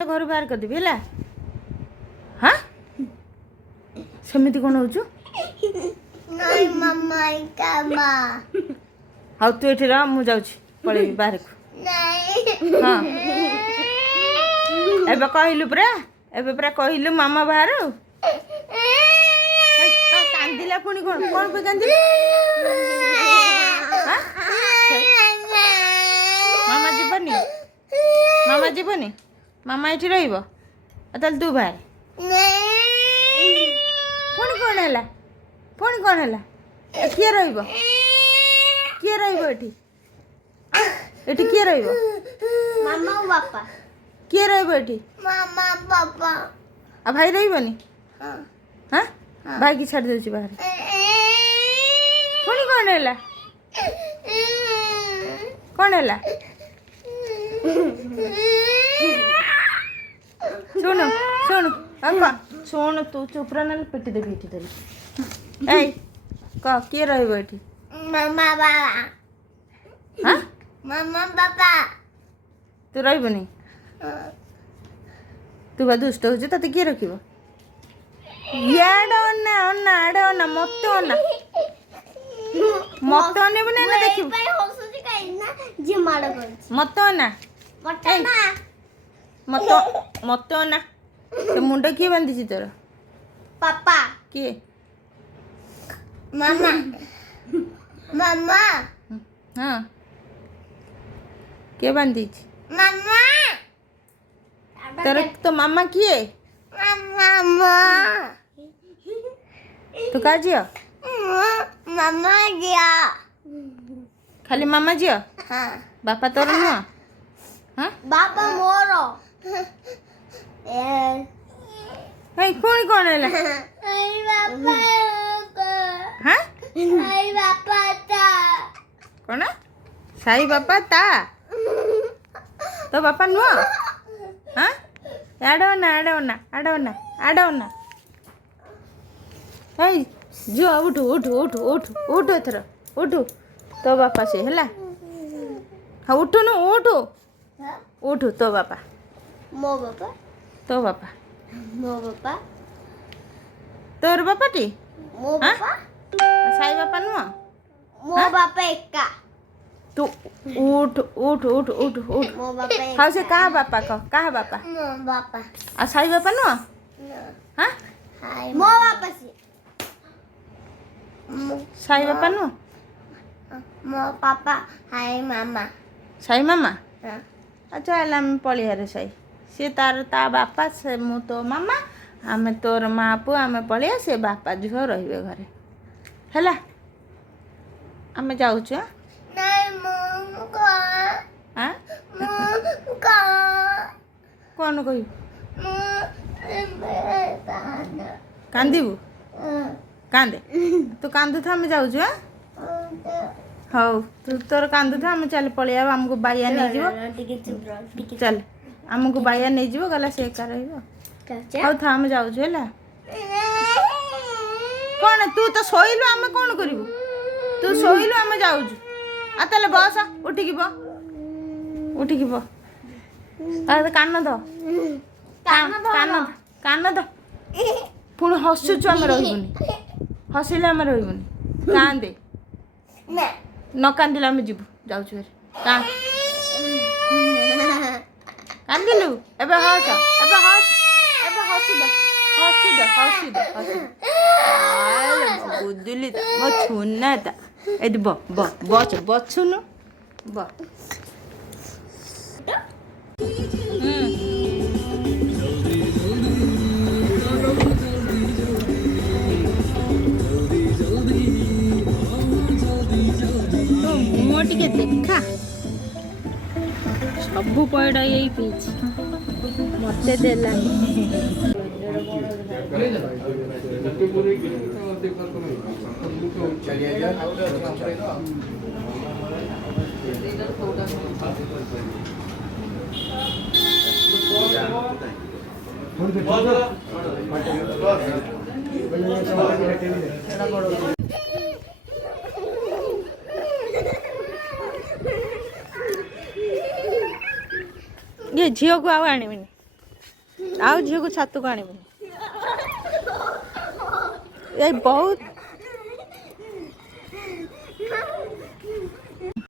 घर बाहर करदेवी है। हाँ सेमती कौन हो हाँ तू ये रह मुझे पलि बाहर को हाँ एबे कहलु परा एबे परा कहलु मामा बाहर कांदिला पुणी कौन कौन पे कांदिला मामा जीवनी मामा जीवनी मामा ये रहा तू बाहर पुणी कौन है पुणी कौन है किए किए रही किए रही मामा बापा किए रही मामा बापा आ भाई रही हाँ हाँ भाई की छाड़ दे बाहर पुणी कौन है कौन है सुन सुन बापा सुन तू चुप रहा ना पिटी देवी ये तेरी ए कह किए रही मामा बाबा हाँ मामा बाबा तू रही तू बा दुष्ट हो ते किए रख मत अनेबू ना देख मत अना मत मत अना तो मुंड किए बांधी तोर पापा किए मामा मामा हाँ किए बांधी मामा तोर तो मामा किए मामा तू का झियो मामा गया खाली मामा झियो हाँ बापा तोर नुह हाँ बापा मोरो पुणी कौन है बापा हाँ बापा था कौन साई बापा ता तो बापा नुह हाँ आडवना आडवना आडवना आडवना जो उठ उठ उठ उठ उठ एथर उठ तो बापा से है हाँ उठु न उठ उठ तो बापा मो बापा तो बापा मो बापा तोर बापा टी मो बापा साई बापा नुह मो बापा एका तू उठ उठ उठ उठ उठ मो बापा हाँ से कहाँ बापा कह कहाँ बापा मो बापा आ साई बापा नुह हाँ मो बापा से साई बापा नुह मो पापा हाय मामा साई मामा हाँ अच्छा हेल्ला आम पलिहारे साई सी तार ता बापा से मु तो मामा आमे तोर माँ पु आमे पलिया से बापा झील रहिबे घरे हैला आमे जाउछु नहीं मुका हाँ मुका कौन कही कांदीबू कांदे तू कांदु था आमे जाउछु हौ तू तोर कांदु था आमे चल पलिया आमको बाइया नहीं जीवो चल आमको बाइया नहीं जीवो गला से एका रहिबो हौ था आमे जाउछु हैला कौन तू तो सोइलु आमे कौन करिबू तू सोइलु आमे जाउछु आ तले बस उठिकी ब आ कान दो कान दो पुणी हसुचु आमे रहिबुनी हसिले आमे रहिबुनी कांदे न कांदिले आमे जीवु जाउछु कांदिलु एबे हस एबे हसी दे बुद्धुली त म छुना त एदि बछुनु ब मुँह टिके देखा सबू पयड़ा यही पीछे मत देला ये झील को आव आनिबिनी आउ झील को छातु को आने ये बहुत